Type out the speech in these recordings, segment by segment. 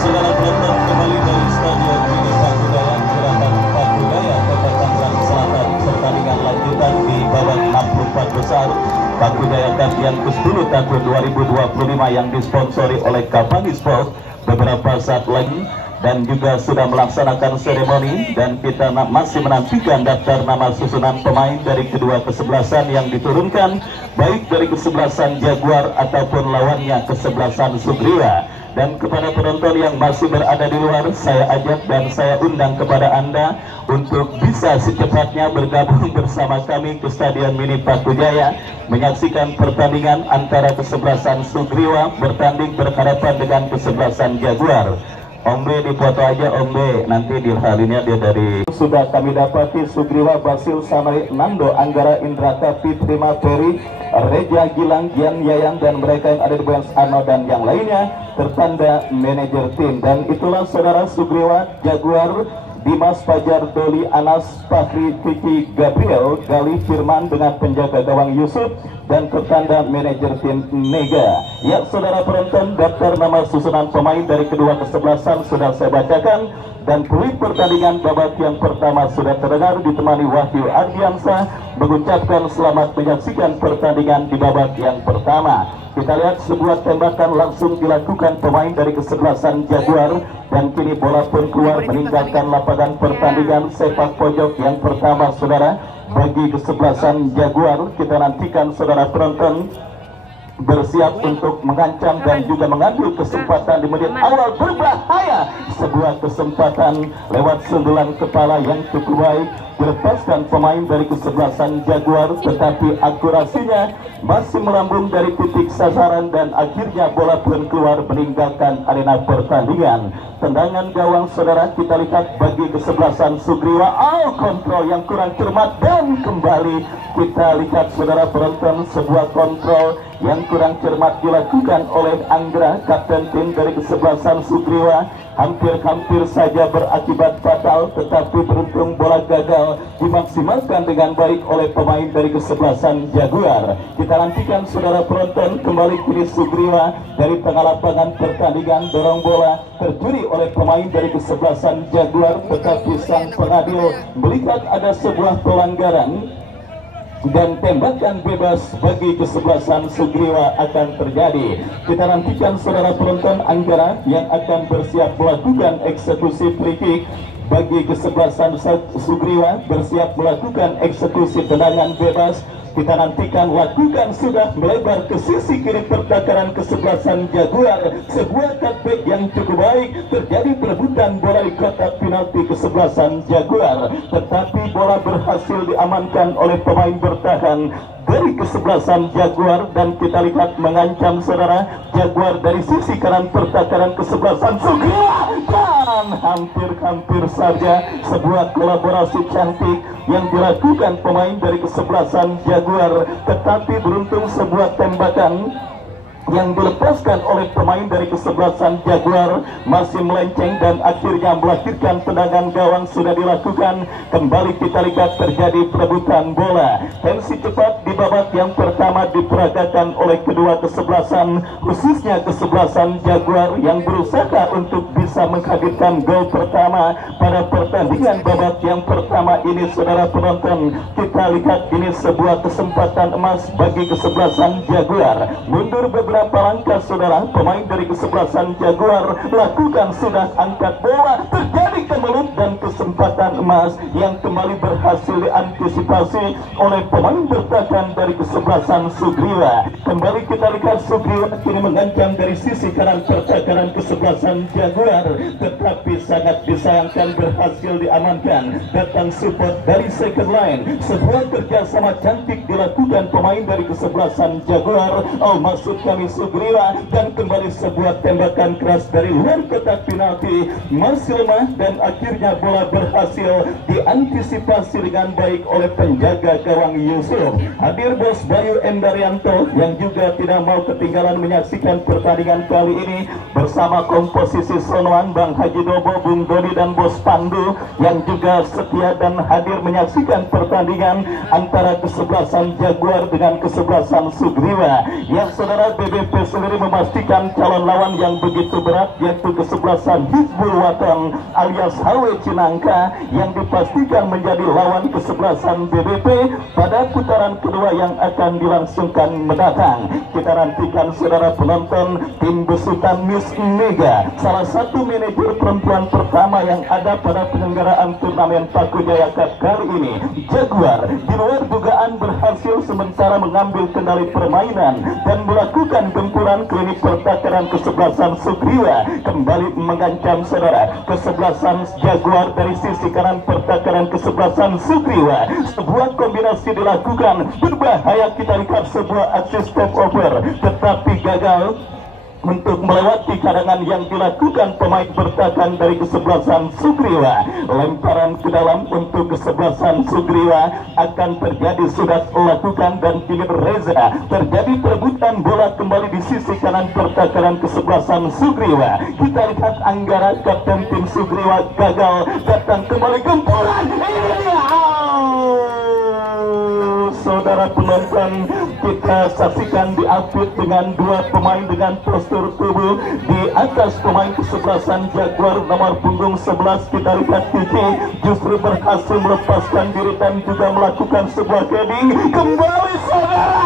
Saudara penonton kembali dari Stadion Mini Pakudayan Gerakan Pakudaya Kota Tangerang Selatan, pertandingan lanjutan di babak 64 besar Pakudaya Cup yang ke-10 tahun 2025 yang disponsori oleh Kapangi Sport beberapa saat lagi, dan juga sudah melaksanakan seremoni, dan kita masih menantikan daftar nama susunan pemain dari kedua kesebelasan yang diturunkan, baik dari kesebelasan Jaguar ataupun lawannya kesebelasan Sugriwa. Dan kepada penonton yang masih berada di luar, saya ajak dan saya undang kepada Anda untuk bisa secepatnya bergabung bersama kami ke Stadion Mini Pakudaya menyaksikan pertandingan antara kesebelasan Sugriwa bertanding berhadapan dengan kesebelasan Jaguar. Ombe dipoto aja Ombe, nanti di halinya dia dari sudah kami dapati Sugriwa Basil Samari Nando Anggara Indrata Fitrima Peri Reja Gilang Gian Yayan dan mereka yang ada di Benz Ano dan yang lainnya tertanda manajer tim. Dan itulah saudara Sugriwa Jaguar Dimas Fajar Doli Anas Fahri Vicky Gabriel Gali Firman dengan penjaga gawang Yusuf dan tertanda manajer tim Nega. Ya saudara penonton, daftar nama susunan pemain dari kedua kesebelasan sudah saya bacakan, dan peluit pertandingan babak yang pertama sudah terdengar ditemani Wahyu Ardiansa mengucapkan selamat menyaksikan pertandingan di babak yang pertama. Kita lihat sebuah tembakan langsung dilakukan pemain dari kesebelasan Jaguar, dan kini bola pun keluar meninggalkan lapangan pertandingan. Sepak pojok yang pertama saudara bagi kesebelasan Jaguar. Kita nantikan saudara penonton bersiap untuk mengancam dan juga mengambil kesempatan di menit awal berbahaya. Sebuah kesempatan lewat sundulan kepala yang cukup baik dilepaskan pemain dari kesebelasan Jaguar, tetapi akurasinya masih melambung dari titik sasaran dan akhirnya bola pun keluar meninggalkan arena pertandingan. Tendangan gawang saudara kita lihat bagi kesebelasan Sugriwa, kontrol yang kurang cermat, dan kembali kita lihat saudara penonton sebuah kontrol yang kurang cermat dilakukan oleh Anggra, kapten tim dari kesebelasan Sugriwa. Hampir saja berakibat fatal, tetapi beruntung bola gagal dimaksimalkan dengan baik oleh pemain dari kesebelasan Jaguar. Kita nantikan saudara penonton kembali kini Sugriwa dari tengah lapangan pertandingan, dorong bola tercuri oleh pemain dari kesebelasan Jaguar, tetapi sang pengadil melihat ada sebuah pelanggaran dan tembakan bebas bagi kesebelasan Sugriwa akan terjadi. Kita nantikan saudara penonton Anggara yang akan bersiap melakukan eksekusi free kick bagi kesebelasan Sugriwa, bersiap melakukan eksekusi tendangan bebas. Kita nantikan lakukan sudah melebar ke sisi kiri pertakaran kesebelasan Jaguar. Sebuah cutback yang cukup baik, terjadi perebutan bola di kotak penalti kesebelasan Jaguar, tetapi bola berhasil diamankan oleh pemain bertahan dari kesebelasan Jaguar. Dan kita lihat mengancam saudara Jaguar dari sisi kanan pertakaran kesebelasan Sugriwa, dan hampir saja sebuah kolaborasi cantik yang dilakukan pemain dari kesebelasan Jaguar, tetapi beruntung sebuah tembakan yang dilepaskan oleh pemain dari kesebelasan Jaguar masih melenceng dan akhirnya melahirkan tendangan gawang sudah dilakukan. Kembali kita lihat terjadi perebutan bola. Tensi cepat di babak yang pertama diperagakan oleh kedua kesebelasan, khususnya kesebelasan Jaguar yang berusaha untuk bisa menghadirkan gol pertama pada pertandingan babak yang pertama ini. Saudara penonton, kita lihat ini sebuah kesempatan emas bagi kesebelasan Jaguar. Mundur beberapa langkah saudara, pemain dari kesebelasan Jaguar lakukan sudah angkat bola, terjadi kemelut dan kesempatan emas yang kembali berhasil diantisipasi oleh pemain bertahan dari kesebelasan Sugriwa. Kembali kita lihat Sugriwa kini mengancam dari sisi kanan pertahanan kesebelasan Jaguar, tetapi sangat disayangkan berhasil diamankan. Datang support dari second line, sebuah kerjasama cantik dilakukan pemain dari kesebelasan Jaguar, maksud kami Sugriwa, dan kembali sebuah tembakan keras dari luar kotak penalti masih lemah, dan akhirnya bola berhasil diantisipasi dengan baik oleh penjaga gawang Yusuf. Hadir Bos Bayu Endarianto yang juga tidak mau ketinggalan menyaksikan pertandingan kali ini bersama komposisi sonoan Bang Haji Dobo, Bung Dodi, dan Bos Pandu yang juga setia dan hadir menyaksikan pertandingan antara kesebelasan Jaguar dengan kesebelasan Sugriwa. Yang saudara BBP sendiri memastikan calon lawan yang begitu berat, yaitu kesebelasan Hizbul Watan alias HW Cinangka yang dipastikan menjadi lawan kesebelasan BBP pada putaran kedua yang akan dilangsungkan mendatang. Kita nantikan saudara penonton, tim besutan Miss Mega, salah satu manajer perempuan pertama yang ada pada penyelenggaraan turnamen Paku Jaya Cup kali ini. Jaguar di luar dugaan berhasil sementara mengambil kendali permainan dan melakukan gempuran ke lini pertahanan kesebelasan Sugriwa. Kembali mengancam saudara kesebelasan Jaguar dari sisi kanan pertahanan kesebelasan Sugriwa. Sebuah kombinasi dilakukan berbahaya, kita lihat sebuah aksi step over tetapi gagal untuk melewati cadangan yang dilakukan pemain bertahan dari kesebelasan Sugriwa. Lemparan ke dalam untuk kesebelasan Sugriwa akan terjadi, sudah lakukan, dan kini Reza terjadi perebutan bola kembali di sisi kanan pertahanan kesebelasan Sugriwa. Kita lihat Anggara, kapten tim Sugriwa, gagal, datang kembali gempuran. Saudara penonton, kita saksikan diapit dengan dua pemain dengan postur tubuh di atas pemain kesebelasan Jaguar nomor punggung 11. Kita lihat Kiki justru berhasil melepaskan diri dan juga melakukan sebuah heading. Kembali saudara,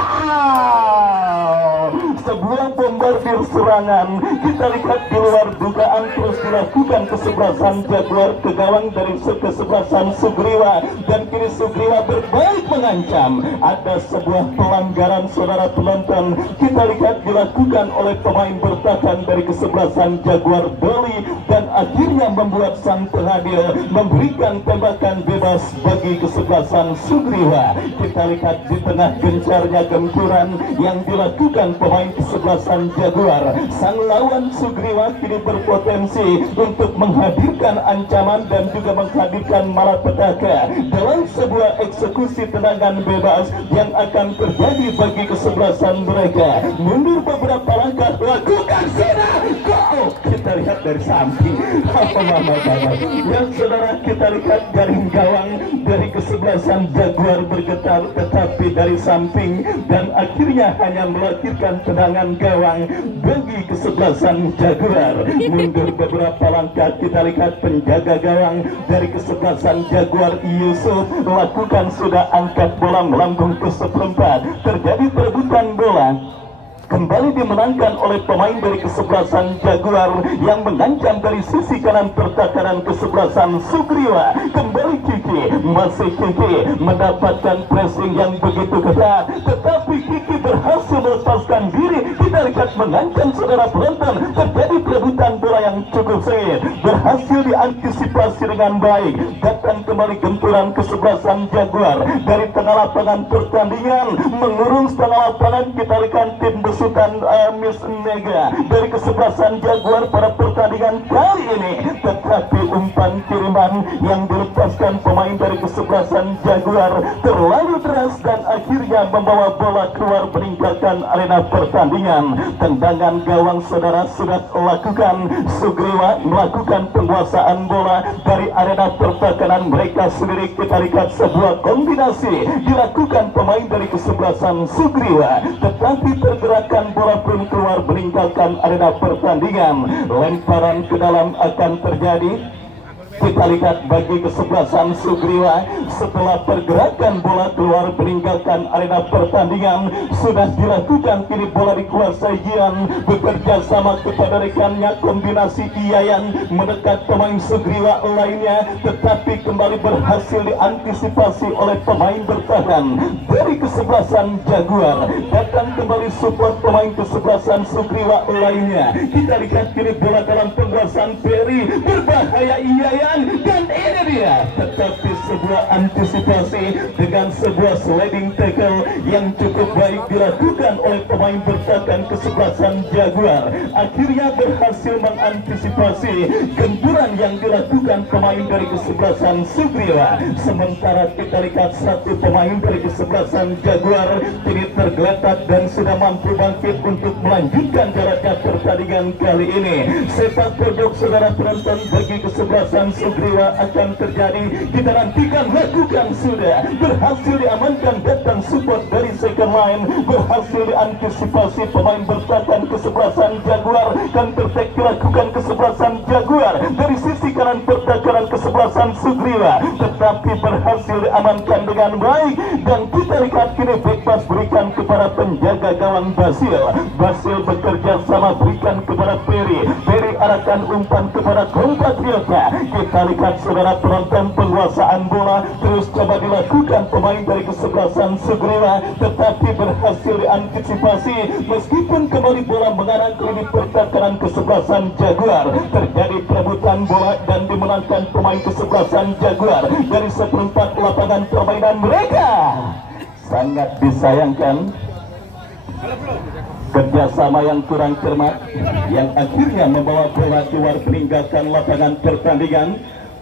sebuah bombardir serangan, kita lihat di luar dugaan terus dilakukan kesebelasan Jaguar ke gawang dari kesebelasan Sugriwa, dan kini Sugriwa berbalik mengancam. Ada sebuah pelanggaran saudara penonton, kita lihat dilakukan oleh pemain bertahan dari kesebelasan Jaguar Bali, dan akhirnya membuat sang penghadir memberikan tembakan bebas bagi kesebelasan Sugriwa. Kita lihat di tengah gencarnya gempuran yang dilakukan pemain kesebelasan Jaguar, sang lawan Sugriwa kini berpotensi untuk menghadirkan ancaman dan juga menghadirkan malapetaka dalam sebuah eksekusi tendangan bebas yang akan terjadi bagi kesebelasan mereka. Mundur beberapa langkah, lakukan sinar go. Kita lihat dari samping yang saudara, kita lihat jaring gawang dari kesebelasan Jaguar bergetar, tetapi dari samping, dan akhirnya hanya melahirkan tendangan gawang bagi kesebelasan Jaguar. Mundur beberapa langkah, kita lihat penjaga gawang dari kesebelasan Jaguar Yusuf lakukan sudah angkat bola melambung ke seperempat. Terjadi perebutan bola, kembali dimenangkan oleh pemain dari kesebelasan Jaguar yang mengancam dari sisi kanan pertahanan kesebelasan Sugriwa. Kembali Kiki, masih Kiki mendapatkan pressing yang begitu ketat, tetapi Kiki berhasil melepaskan diri. Kita lihat mengancam saudara penonton, terjadi perebutan bola yang cukup sengit, berhasil diantisipasi dengan baik. Datang kembali gempuran kesebelasan Jaguar dari tengah lapangan pertandingan, mengurung tengah lapangan. Kita lihat tim besutan Miss Mega dari kesebelasan Jaguar pada pertandingan kali ini, tetapi umpan kiriman yang dilepaskan pemain dari kesebelasan Jaguar terlalu deras dan akhirnya membawa bola keluar meninggalkan arena pertandingan. Tendangan gawang saudara sudah lakukan, Sugriwa melakukan penguasaan bola dari arena pertahanan mereka sendiri. Kita lihat sebuah kombinasi dilakukan pemain dari kesebelasan Sugriwa, tetapi pergerakan bola pun keluar meninggalkan arena pertandingan. Lemparan ke dalam akan terjadi. Kita lihat bagi kesebelasan Sugriwa, setelah pergerakan bola keluar meninggalkan arena pertandingan sudah dilakukan, kini bola dikuasai Jian, bekerja sama kepada rekannya, kombinasi Iyayan mendekat pemain Sugriwa lainnya, tetapi kembali berhasil diantisipasi oleh pemain bertahan dari kesebelasan Jaguar. Datang kembali support pemain kesebelasan Sugriwa lainnya. Kita lihat kini bola dalam penguasaan Peri, berbahaya Iyayan, dan ini dia, tetapi sebuah antisipasi dengan sebuah sliding tackle yang cukup baik dilakukan oleh pemain bertahan kesebelasan Jaguar, akhirnya berhasil mengantisipasi gempuran yang dilakukan pemain dari kesebelasan Sugriwa. Sementara kita lihat satu pemain dari kesebelasan Jaguar kini tergeletak dan sudah mampu bangkit untuk melanjutkan jaraknya pertandingan kali ini. Sepak pojok saudara penonton bagi kesebelasan Sugriwa akan terjadi. Kita nantikan, lakukan sudah. Berhasil diamankan datang support dari second line. Berhasil diantisipasi pemain bertahan kesebelasan Jaguar. Counter attack dilakukan kesebelasan Jaguar dari sisi kanan pertahanan kesebelasan Sugriwa, tetapi berhasil diamankan dengan baik. Dan kita lihat kini back pass berikan kepada penjaga gawang Basil. Basil bekerja sama berikan kepada Peri. Peri arahkan umpan kepada kompatriotnya. Kita lihat saudara penonton, penguasaan bola terus coba dilakukan pemain dari kesebelasan Sugriwa, tetapi berhasil diantisipasi meskipun kembali bola mengarah ke lini pertahanan kesebelasan Jaguar. Terjadi perebutan bola dan dimenangkan pemain kesebelasan Jaguar dari seperempat lapangan permainan mereka. Sangat disayangkan kerjasama yang kurang cermat yang akhirnya membawa bola keluar meninggalkan lapangan pertandingan.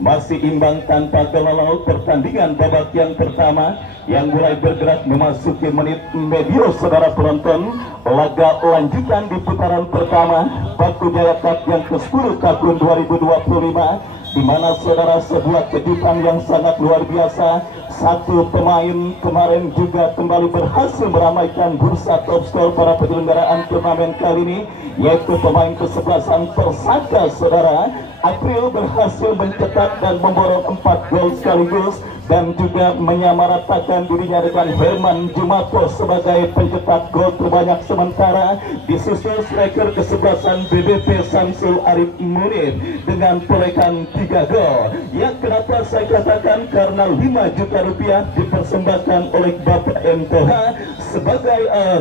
Masih imbang tanpa gol. Pertandingan babak yang pertama yang mulai bergerak memasuki menit medio saudara penonton. Laga lanjutan di putaran pertama Batu Jaya Cup yang ke-10 tahun 2025, di mana saudara sebuah kejutan yang sangat luar biasa. Satu pemain kemarin juga kembali berhasil meramaikan bursa top skor pada penyelenggaraan turnamen kali ini, yaitu pemain kesebelasan Persaka saudara. April berhasil mencetak dan memborong 4 gol sekaligus dan juga menyamaratakan dirinya dengan Herman Jumato sebagai pencetak gol terbanyak sementara. Disusul striker kesebelasan BBP Samsul Arif Munir dengan perolehan 3 gol. Ya, kenapa saya katakan? Karena 5 juta rupiah dipersembahkan oleh Bapak MTH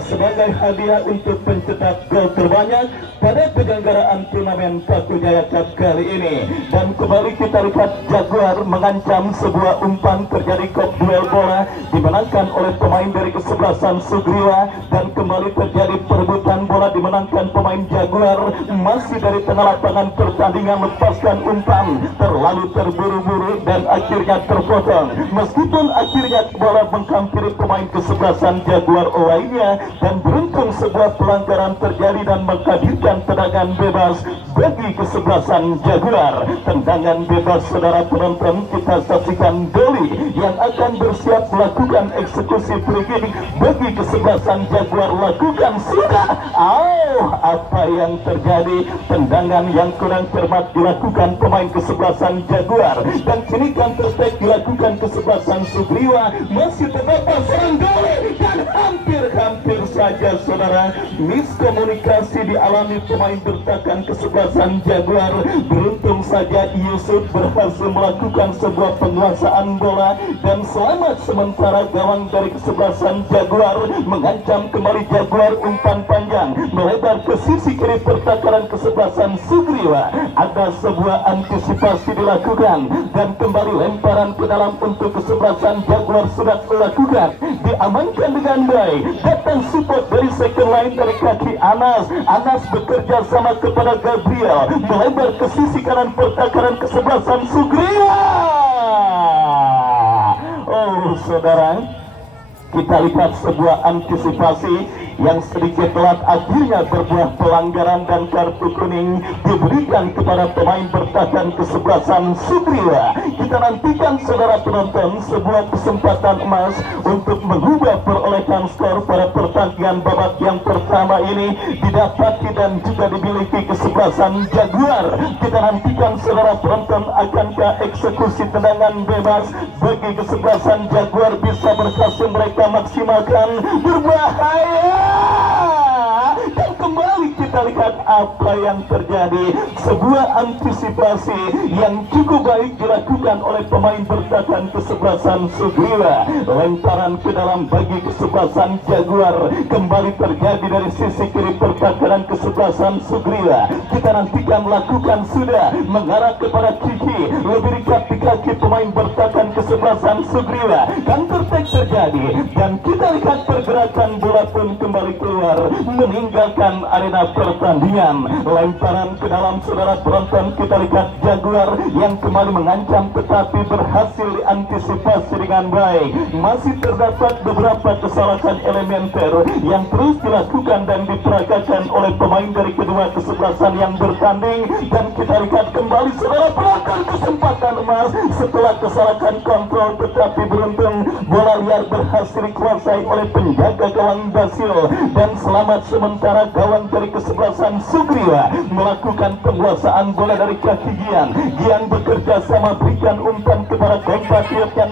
sebagai hadiah untuk pencetak gol terbanyak pada penyelenggaraan turnamen Paku Jaya Cup kali ini. Dan kembali kita lihat Jaguar mengancam sebuah umpan, terjadi kop duel bola dimenangkan oleh pemain dari kesebelasan Sugriwa, dan kembali terjadi perebutan bola dimenangkan pemain Jaguar. Masih dari tengah lapangan pertandingan lepaskan umpan, terlalu terburu-buru dan akhirnya terpotong. Meskipun akhirnya bola menghampiri pemain kesebelasan Jaguar lainnya, dan beruntung sebuah pelanggaran terjadi dan menghadirkan tendangan bebas bagi kesebelasan Jaguar. Tendangan bebas saudara penonton, kita saksikan Doli yang akan bersiap melakukan eksekusi free kick bagi kesebelasan Jaguar. Lakukan sudah. Apa yang terjadi? Tendangan yang kurang cermat dilakukan pemain kesebelasan Jaguar, dan kini counter attack dilakukan kesebelasan Sugriwa. Masih terdapat serang Doli dan hampir saja saudara miskomunikasi dialami pemain bertahan kesebelasan Jaguar. Beruntung saja Yusuf berhasil melakukan sebuah penguasaan bola, dan selamat sementara gawang dari kesebelasan Jaguar. Mengancam kembali Jaguar, umpan panjang melebar ke sisi kiri pertahanan kesebelasan Sugriwa. Ada sebuah antisipasi dilakukan dan kembali lemparan ke dalam untuk kesebelasan Jaguar sudah dilakukan, diamankan dengan baik. Datang support dari second line dari kaki Anas. Anas bekerja sama kepada Gabriel, melebar ke sisi kanan pertahanan kesebelasan Sugriwa. Saudara, kita lihat sebuah antisipasi yang sedikit telat akhirnya berbuah pelanggaran dan kartu kuning diberikan kepada pemain bertahan kesebelasan Sugriwa. Kita nantikan saudara penonton sebuah kesempatan emas untuk mengubah perolehan skor pada pertandingan babak yang pertama ini didapati dan juga dimiliki kesebelasan Jaguar. Kita nantikan saudara penonton, akankah eksekusi tendangan bebas bagi kesebelasan Jaguar bisa berhasil mereka maksimalkan? Berbahaya. Dan kembali kita lihat apa yang terjadi. Sebuah antisipasi yang cukup baik dilakukan oleh pemain bertahan kesebelasan Sugriwa. Lemparan ke dalam bagi kesebelasan Jaguar kembali terjadi dari sisi kiri pertahanan kesebelasan Sugriwa. Kita nantikan, lakukan sudah mengarah kepada Kiki, lebih dekat di kaki pemain bertahan kesebelasan Sugriwa. Counter attack terjadi dan kita lihat pergerakan bola pun kembali keluar meninggalkan arena pertandingan. Lemparan ke dalam saudara penonton, kita lihat Jaguar yang kembali mengancam tetapi berhasil diantisipasi dengan baik. Masih terdapat beberapa kesalahan elementer yang terus dilakukan dan diperagakan oleh pemain dari kedua kesebelasan yang bertanding, dan kita lihat kembali saudara penonton kesempatan emas setelah kesalahan kontrol tetapi beruntung bola liar berhasil dikuasai oleh penjaga gawang Basil, dan selamat sementara gawang dari kesebelasan Sugriwa melakukan penguasaan bola dari kaki Gian. Gian bekerja sama berikan umpan kepada kompatriotnya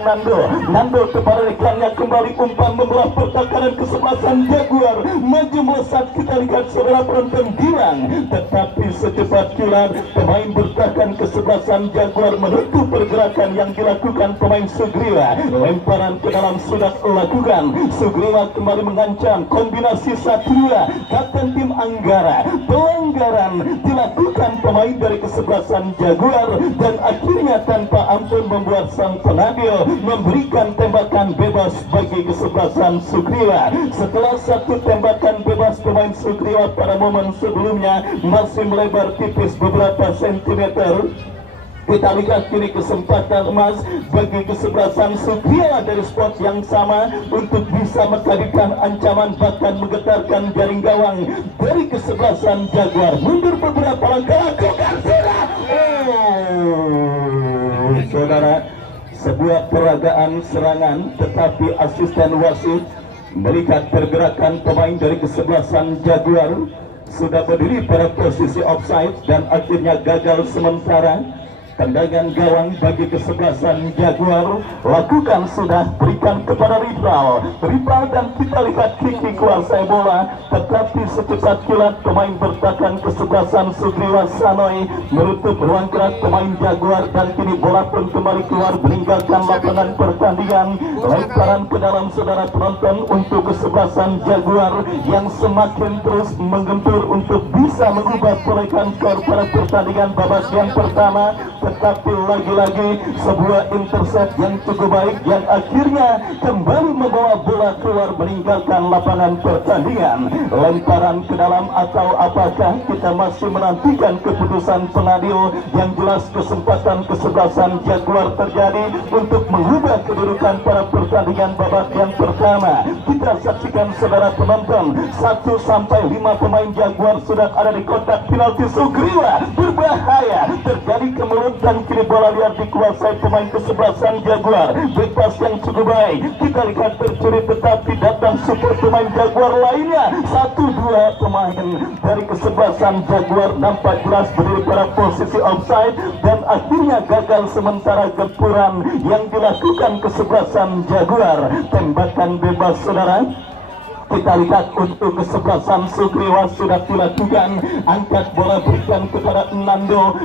Nando kepada rekannya, kembali umpan membelah pertahanan kesebelasan Jaguar, maju melesat, kita lihat saudara penonton hilang, tetapi secepat kilat pemain bertahan kesebelasan Jaguar menutup pergerakan yang dilakukan pemain Sugriwa. Lemparan ke dalam sudah lakukan, Sugriwa kembali mengancam, kombinasi 1-2 kapten tim Anggara, pelanggaran dilakukan pemain dari kesebelasan Jaguar, dan akhirnya tanpa ampun membuat sang pengambil memberikan tembakan bebas bagi kesebelasan Sugriwa. Setelah satu tembakan bebas pemain Sugriwa pada momen sebelumnya masih melebar tipis beberapa sentimeter, kita lihat kini kesempatan emas bagi kesebelasan Sugriwa dari spot yang sama untuk bisa menghadirkan ancaman bahkan menggetarkan jaring gawang dari kesebelasan Jaguar. Mundur beberapa langkah, lakukan sudah. Saudara, sebuah peragaan serangan tetapi asisten wasit melihat pergerakan pemain dari kesebelasan Jaguar sudah berdiri pada posisi offside dan akhirnya gagal sementara. Tendangan gawang bagi kesebelasan Jaguar lakukan sudah, berikan kepada Rival dan kita lihat Kiki kuasai bola, tetapi secepat kilat pemain bertahan kesebelasan Sugriwa Sanoi menutup ruang gerak pemain Jaguar, dan kini bola pun kembali keluar meninggalkan lapangan pertandingan. Lemparan ke dalam saudara penonton untuk kesebelasan Jaguar yang semakin terus menggempur untuk bisa mengubah perolehan skor pada pertandingan babak yang pertama, tetapi lagi-lagi sebuah intercept yang cukup baik yang akhirnya kembali membawa bola keluar meninggalkan lapangan pertandingan. Lemparan ke dalam atau apakah, kita masih menantikan keputusan pengadil. Yang jelas kesempatan kesebelasan Jaguar terjadi untuk mengubah kedudukan pada pertandingan babak yang pertama. Kita saksikan saudara penonton, 1-5 pemain Jaguar sudah ada di kotak penalti. Sugriwa berbahaya, terjadi kemelut dan kini bola liar dikuasai pemain kesebelasan Jaguar. Bebas yang cukup baik, kita lihat tercuri tetapi datang super pemain Jaguar lainnya. 1-2 pemain dari kesebelasan Jaguar nampak jelas berdiri pada posisi offside, dan akhirnya gagal sementara gempuran yang dilakukan kesebelasan Jaguar. Tembakan bebas saudara, kita lihat untuk kesebelasan Sugriwa sudah dilakukan, angkat bola berikan kepada Nando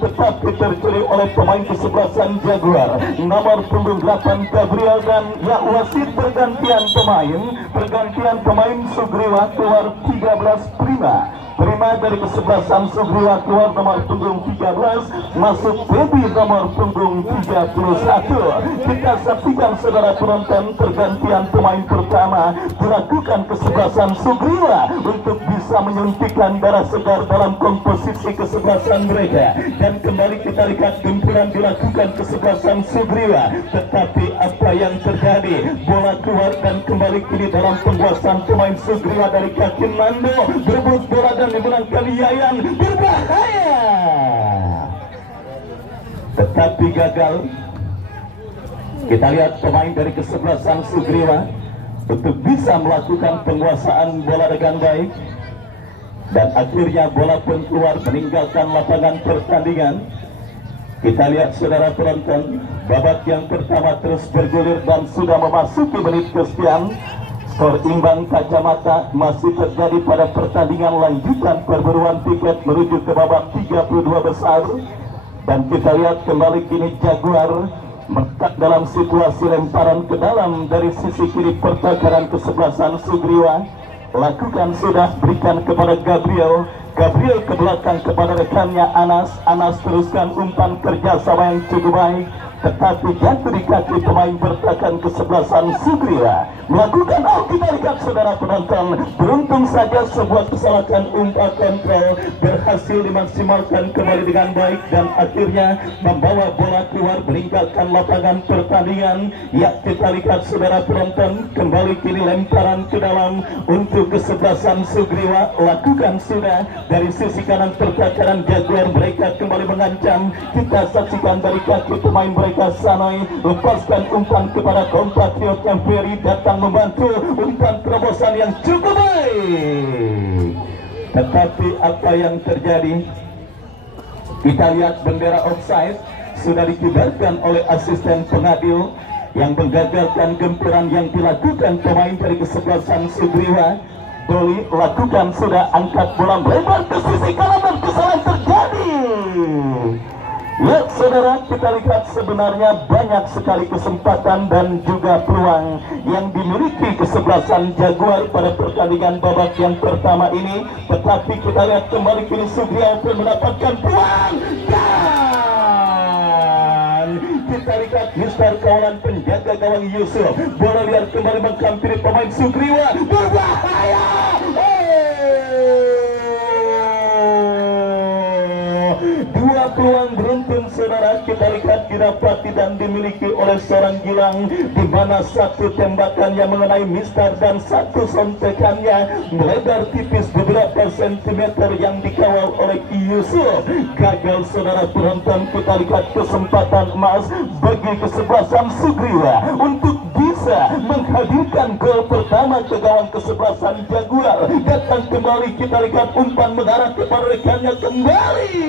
tetapi tercuri oleh pemain kesebelasan Jaguar nomor punggung 8 Gabriel, dan ya wasit pergantian pemain Sugriwa keluar 13 Prima dari kesebelasan Sugriwa keluar nomor punggung 13, masuk Baby nomor punggung 31. Kita saksikan saudara penonton, pergantian pemain pertama dilakukan kesebelasan Sugriwa untuk bisa menyuntikkan darah segar dalam komposisi kesebelasan mereka, dan kembali kita lihat gempuran dilakukan kesebelasan Sugriwa, tetapi apa yang terjadi, bola keluar dan kembali kini dalam penguasaan pemain Sugriwa dari kaki Nando, berebut bola dan dimenangkan Yayan, berbahaya tetapi gagal. Kita lihat pemain dari kesebelasan Sugriwa untuk bisa melakukan penguasaan bola dengan baik, dan akhirnya bola pun keluar meninggalkan lapangan pertandingan. Kita lihat saudara penonton, babak yang pertama terus bergulir dan sudah memasuki menit kesekian. Skor imbang kacamata masih terjadi pada pertandingan lanjutan perburuan tiket menuju ke babak 32 besar. Dan kita lihat kembali kini Jaguar mentak dalam situasi lemparan ke dalam dari sisi kiri pertahanan kesebelasan Sugriwa. Lakukan sudah, berikan kepada Gabriel ke belakang kepada rekannya Anas teruskan umpan kerjasama yang cukup baik. tetapi jatuh di kaki pemain bertahan kesebelasan Sugriwa. Melakukan kita lihat saudara penonton, beruntung saja sebuah kesalahan umpan kontrol berhasil dimaksimalkan kembali dengan baik dan akhirnya membawa bola keluar meninggalkan lapangan pertandingan. Ya, kita lihat saudara penonton, kembali kini lemparan ke dalam untuk kesebelasan Sugriwa. Lakukan sudah dari sisi kanan pertahanan Jaguar, mereka kembali mengancam. Kita saksikan dari kaki pemain mereka Sanoy lepaskan umpan kepada kompatriot yang Ferry datang membantu umpan terobosan yang cukup baik. Tetapi apa yang terjadi? Kita lihat bendera offside sudah dikibarkan oleh asisten pengadil yang menggagalkan gempuran yang dilakukan pemain dari kesebelasan Sugriwa. Doli lakukan sudah angkat bola melebar ke sisi kanan dan kesalahan terjadi. Ya saudara, kita lihat sebenarnya banyak sekali kesempatan dan juga peluang yang dimiliki kesebelasan Jaguar pada pertandingan babak yang pertama ini. Tetapi kita lihat kembali kini Sugriwa pun mendapatkan peluang dan kita lihat Mister kawalan penjaga gawang Yusuf, bola liar kembali menghampiri pemain Sugriwa, berbahaya. Dua peluang beruntun saudara kita lihat didapati dan dimiliki oleh seorang Gilang, di mana satu tembakannya mengenai Mister dan satu sontekannya melebar tipis beberapa sentimeter yang dikawal oleh Yusuf. Gagal saudara penonton, kita lihat kesempatan emas bagi kesebelasan Sugriwa untuk bisa menghadirkan gol pertama ke gawang kesebelasan Jaguar. Datang kembali, kita lihat umpan mengarah kepada rekannya kembali.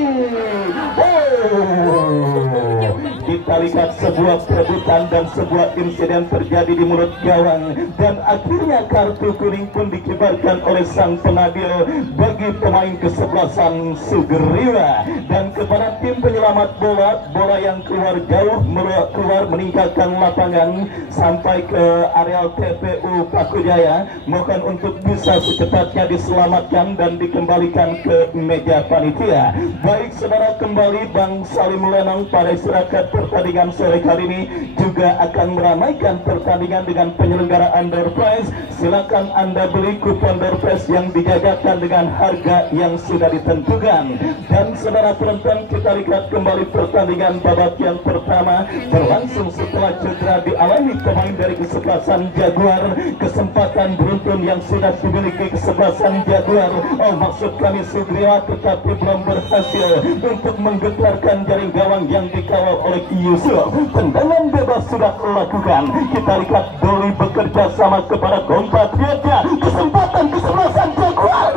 Kita lihat sebuah perebutan dan sebuah insiden terjadi di mulut gawang dan akhirnya kartu kuning pun dikibarkan oleh sang pengadil bagi pemain kesebelasan Sugriwa. Dan kepada tim penyelamat bola yang keluar jauh, keluar meninggalkan lapangan sampai ke areal TPU Pakujaya, mohon untuk bisa secepatnya diselamatkan dan dikembalikan ke meja panitia. Baik saudara, kembali Bang Salim Lenong pada istirahat pertandingan sore kali ini juga akan meramaikan pertandingan dengan penyelenggaraan door prize. Silakan Anda beli kupon door prize yang dijajakan dengan harga yang sudah ditentukan. Dan saudara penonton, kita lihat kembali pertandingan babak yang pertama berlangsung setelah cedera dialami pemain dari kesebelasan Jaguar. Kesempatan beruntun yang sudah dimiliki kesebelasan Jaguar, maksud kami Sugriwa, tetapi belum berhasil untuk menggetarkan jaring gawang yang dikawal oleh Yusuf. Tendangan bebas sudah dilakukan. Kita lihat Doli bekerja sama kepada kompatriotnya. Kesempatan kesebelasan Jaguar.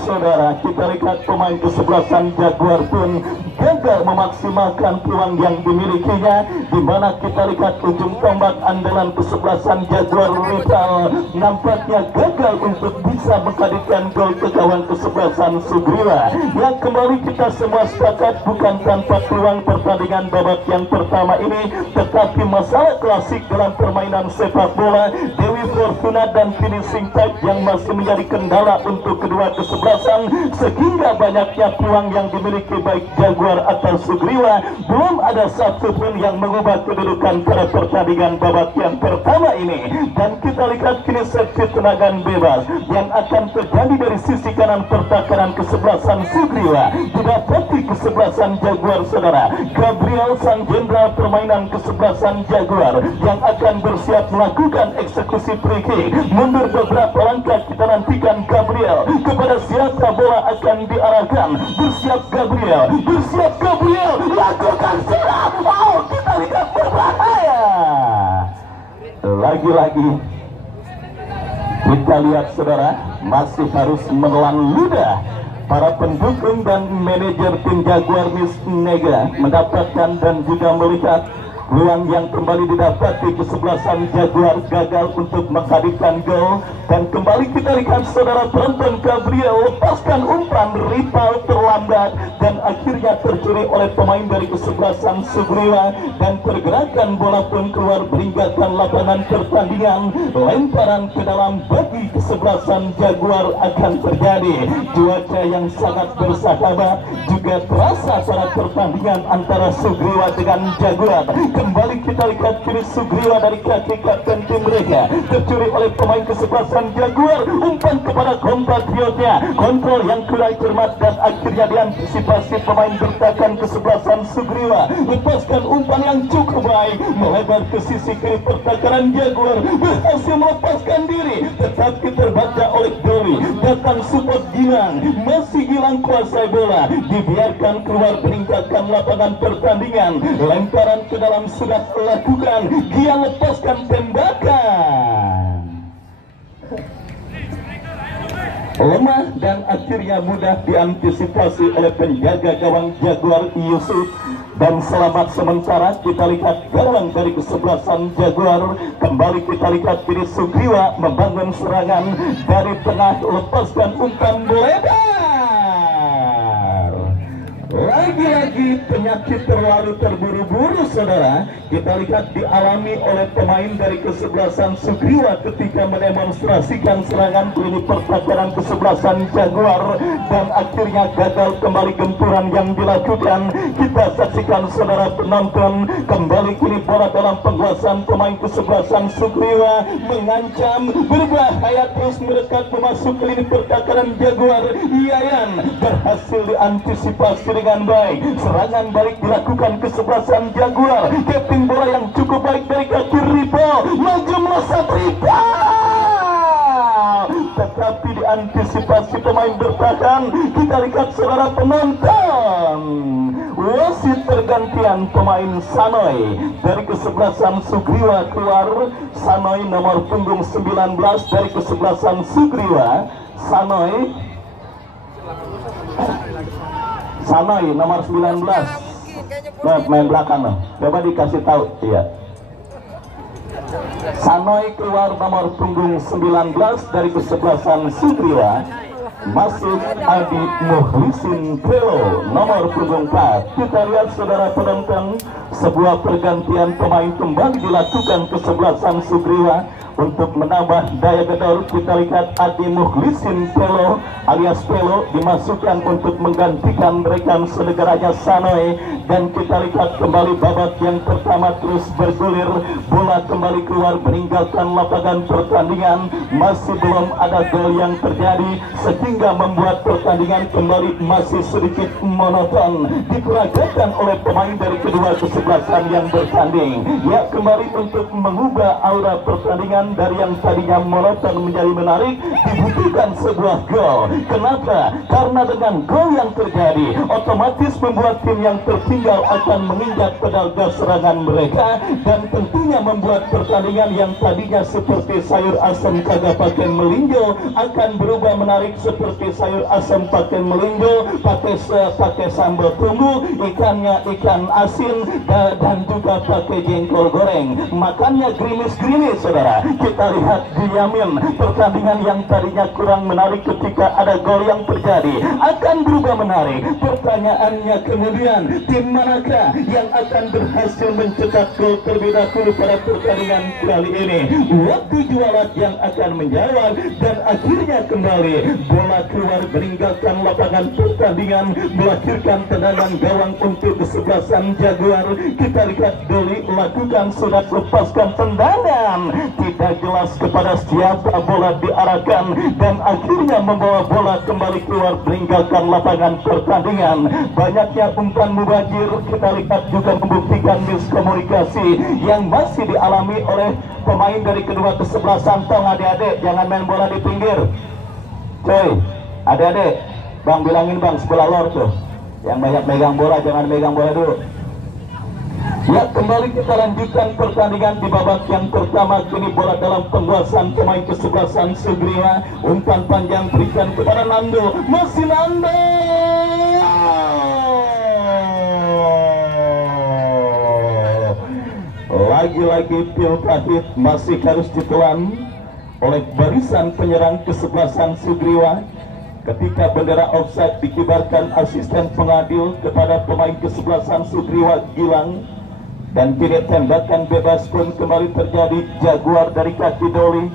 Saudara, kita lihat pemain kesebelasan Jaguar pun gagal memaksimalkan peluang yang dimilikinya, di mana kita lihat ujung tombak andalan kesebelasan Jaguar Rival nampaknya gagal untuk bisa menghadirkan gol ke gawang kesebelasan Sugriwa. Yang kembali kita semua sepakat bukan tanpa peluang pertandingan babak yang pertama ini, tetapi masalah klasik dalam permainan sepak bola, Dewi Fortuna dan finishing touch yang masih menjadi kendala untuk kedua kesebelasan, sehingga banyaknya peluang yang dimiliki baik Jaguar atau Sugriwa belum ada satupun yang mengubah kedudukan pada pertandingan babak yang pertama ini. Dan kita lihat kini servis tendangan bebas yang akan terjadi dari sisi kanan pertahanan kesebelasan Sugriwa didapati kesebelasan Jaguar saudara. Gabriel sang jenderal permainan kesebelasan Jaguar yang akan bersiap melakukan eksekusi free kick. Mundur beberapa langkah, kita nantikan Gabriel kepada siapa bola akan diarahkan. Bersiap Gabriel, lakukan sudah. Kita lihat berbahaya. Lagi-lagi kita lihat saudara, masih harus menelan ludah para pendukung dan manajer tim Jaguar Miss Nega mendapatkan dan juga melihat Peluang yang kembali didapati kesebelasan Jaguar gagal untuk menghadirkan gol. Dan kembali kita lihat saudara, Brandon Gabriel lepaskan umpan, rival terlambat dan akhirnya tercuri oleh pemain dari kesebelasan Sugriwa, dan pergerakan bola pun keluar meninggalkan lapangan pertandingan. Lemparan ke dalam bagi kesebelasan Jaguar akan terjadi. Cuaca yang sangat bersahabat juga terasa pada pertandingan antara Sugriwa dengan Jaguar. Kembali kita lihat kiri Sugriwa dari kaki kapten tim mereka, tercuri oleh pemain kesebelasan Jaguar. Umpan kepada kompatriotnya, kontrol yang kurang cermat dan akhirnya diantisipasi pemain bertahan kesebelasan Sugriwa. Lepaskan umpan yang cukup baik, melebar ke sisi kiri pertahanan Jaguar, berhasil melepaskan diri, tetapi terbaca oleh Doli. Datang support Gilang, masih hilang kuasai bola, dibiarkan keluar meninggalkan lapangan pertandingan. Lemparan ke dalam sudah lakukan, dia lepaskan tembakan lemah dan akhirnya mudah diantisipasi oleh penjaga gawang Jaguar Yusuf. Dan selamat sementara kita lihat gawang dari kesebelasan Jaguar. Kembali kita lihat kiri Sugriwa membangun serangan dari tengah, lepaskan umpan melebar. Lagi-lagi penyakit terlalu terburu-buru saudara, kita lihat dialami oleh pemain dari kesebelasan Sugriwa ketika mendemonstrasikan serangan ini pertahanan kesebelasan Jaguar, dan akhirnya gagal kembali gempuran yang dilakukan. Kita saksikan saudara penonton, kembali kini bola dalam penguasaan pemain kesebelasan Sugriwa, mengancam berbahaya terus mendekat memasuki lini pertahanan Jaguar. Yayan berhasil diantisipasi dengan baik. Serangan balik dilakukan kesebelasan Jaguar. Keping bola yang cukup baik dari kaki Rival, maju melesat Rival, tetapi diantisipasi pemain bertahan. Kita lihat saudara penonton, wasit pergantian pemain Sanoy dari kesebelasan Sugriwa keluar. Sanoy nomor punggung 19 dari kesebelasan Sugriwa. Sanoy nomor 19. Nah, main belakang loh. Coba dikasih tahu. Iya. Sanoy keluar nomor punggung 19 dari kesebelasan Sugriwa. Masuk Adi Muhlisin Pelo nomor punggung 4. Kita lihat saudara penonton, sebuah pergantian pemain kembali dilakukan kesebelasan Sugriwa untuk menambah daya gedor. Kita lihat Adi Muhlisin Pelo alias Pelo dimasukkan untuk menggantikan rekan senegaranya Sanoy. Dan kita lihat kembali babak yang pertama terus bergulir, bola kembali keluar meninggalkan lapangan pertandingan. Masih belum ada gol yang terjadi sehingga membuat pertandingan kembali masih sedikit monoton diperagakan oleh pemain dari kedua kesebelasan yang bertanding. Ya, kembali untuk mengubah aura pertandingan dari yang tadinya monoton menjadi menarik, dibutuhkan sebuah gol. Kenapa? Karena dengan gol yang terjadi otomatis membuat tim yang tertinggal akan menginjak pedal gas serangan mereka, dan tentunya membuat pertandingan yang tadinya seperti sayur asam kagak pakai melinjo akan berubah menarik seperti sayur asam pakai melinjo, pakai sambal tumbuh, ikannya ikan asin dan juga pakai jengkol goreng, makannya gerimis-gerimis saudara. Kita lihat Diyamin, pertandingan yang tadinya kurang menarik ketika ada gol yang terjadi akan berubah menarik. Pertanyaannya kemudian, tim manakah yang akan berhasil mencetak gol terlebih dahulu pada pertandingan kali ini? Waktu jualat yang akan menjawab, dan akhirnya kembali bola keluar meninggalkan lapangan pertandingan, melahirkan tendangan gawang untuk kesebelasan Jaguar. Kita lihat Doli lakukan sudah lepaskan tendangan, tidak jelas kepada siapa bola diarahkan, dan akhirnya membawa bola kembali keluar meninggalkan lapangan pertandingan. Banyaknya umpan mubajir kita lihat juga membuktikan miskomunikasi yang masih dialami oleh pemain dari kedua kesebelasan. Tong adik-adik jangan main bola di pinggir, coy. Adik-adik, bang bilangin bang sebelah lor tuh, yang banyak megang bola jangan megang bola dulu. Ya, kembali kita lanjutkan pertandingan di babak yang pertama. Kini bola dalam penguasaan pemain kesebelasan Sugriwa. Umpan panjang berikan kepada Nando, masih Nando. Lagi-lagi Phil Kahit masih harus ditelan oleh barisan penyerang kesebelasan Sugriwa. Ketika bendera offside dikibarkan asisten pengadil kepada pemain kesebelasan Sugriwa Gilang, dan kini tembakan bebas pun kembali terjadi. Jaguar dari kaki Doli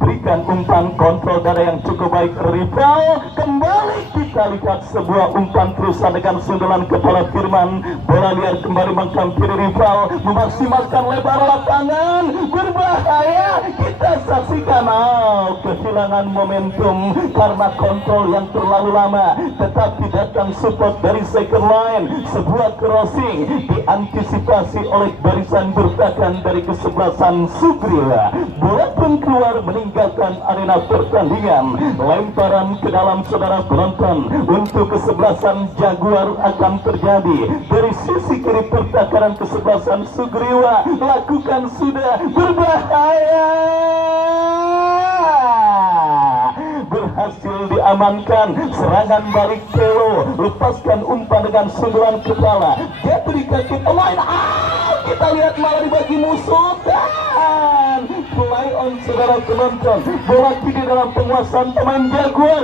berikan umpan kontrol dada yang cukup baik. Rival kembali kita lihat sebuah umpan terusan dengan sundulan kepala Firman. Bola liar kembali menghampiri rival, memaksimalkan lebar lapangan, berbahaya. Kita saksikan kehilangan momentum karena kontrol yang terlalu lama, tetapi datang support dari second line. Sebuah crossing diantisipasi oleh barisan bertahan dari kesebelasan Sugriwa. Bola pun keluar meninggalkan arena pertandingan. Lemparan ke dalam saudara penonton untuk kesebelasan Jaguar akan terjadi dari sisi kiri pertahanan kesebelasan Sugriwa. Lakukan sudah, berbahaya, berhasil diamankan. Serangan balik Pelo, lepaskan umpan dengan sundulan kepala, jatuh di kaki pemain. Kita lihat malah dibagi musuh dan play on saudara penonton. Bola kini dalam penguasaan pemain Jaguar.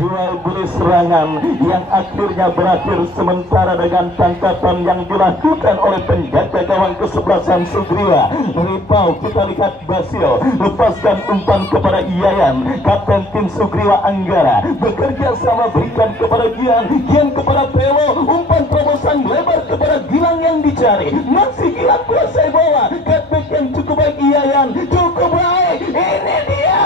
Jual beli serangan yang akhirnya berakhir sementara dengan tangkapan yang dilakukan oleh penjaga gawang kesebelasan Sugriwa. Ripau, kita lihat Basil lepaskan umpan kepada Yayan. Kapten tim Sugriwa Anggara bekerja sama berikan kepada Gian kepada Pelo. Umpan terobosan lebar kepada Gilang yang dicari. Masih Gilang kuasai bola. Cutback yang cukup baik Yayan, cukup baik. Ini dia.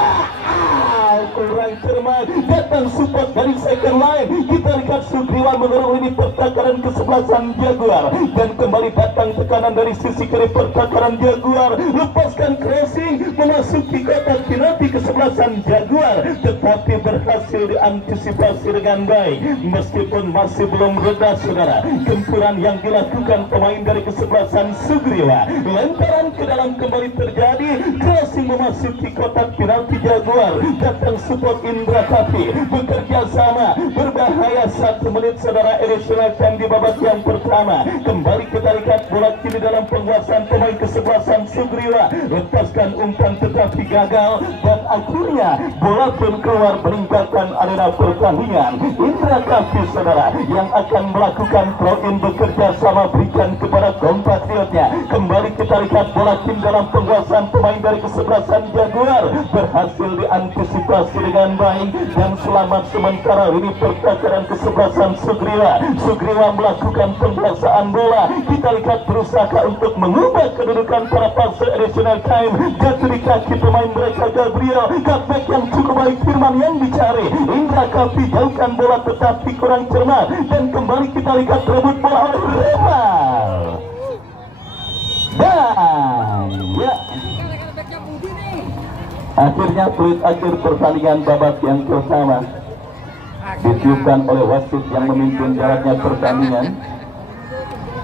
Kurang cermat, datang support dari second line. Kita lihat Sugriwa mengeruk ini pertahanan kesebelasan Jaguar, dan kembali datang tekanan dari sisi kiri pertahanan Jaguar. Lepaskan crossing memasuki kotak penalti kesebelasan Jaguar, tetapi berhasil diantisipasi dengan baik. Meskipun masih belum reda saudara gempuran yang dilakukan pemain dari kesebelasan Sugriwa. Lemparan ke dalam kembali terjadi, crossing memasuki kotak penalti Jaguar. Datang support Indra Kafi bekerja sama, berbahaya. 1 menit saudara additional time di babak yang pertama. Kembali kita lihat bola kini dalam penguasaan pemain kesebelasan Sugriwa. Lepaskan umpan tetapi gagal, dan akhirnya bola pun keluar meninggalkan arena pertandingan. Indra Kafi saudara yang akan melakukan throw in bekerja sama berikan kepada kompatriotnya. Kembali kita lihat bola kini dalam penguasaan pemain dari kesebelasan Jaguar, berhasil diantisipasi dengan baik dan selamat sementara ini pertahanan kesebelasan Sugriwa. Sugriwa melakukan pembiasaan bola. Kita lihat berusaha untuk mengubah kedudukan para fase additional time. Jatuh di kaki pemain mereka Gabriel. Cutback yang cukup baik Firman yang dicari. Indra Kafi jauhkan bola tetapi kurang cermat, dan kembali kita lihat rebut bola oleh Rival. Dan ya, akhirnya peluit akhir pertandingan babak yang pertama ditiupkan oleh wasit yang memimpin jalannya pertandingan.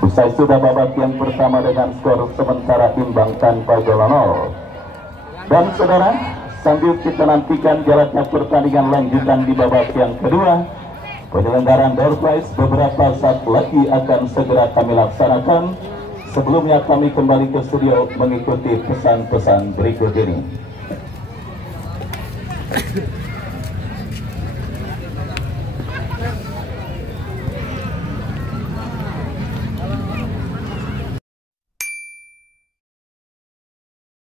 Usai sudah babak yang pertama dengan skor sementara imbang tanpa gol 0. Dan saudara, sambil kita nantikan jalannya pertandingan lanjutan di babak yang kedua, penyelenggaraan door prize beberapa saat lagi akan segera kami laksanakan. Sebelumnya kami kembali ke studio mengikuti pesan-pesan berikut ini.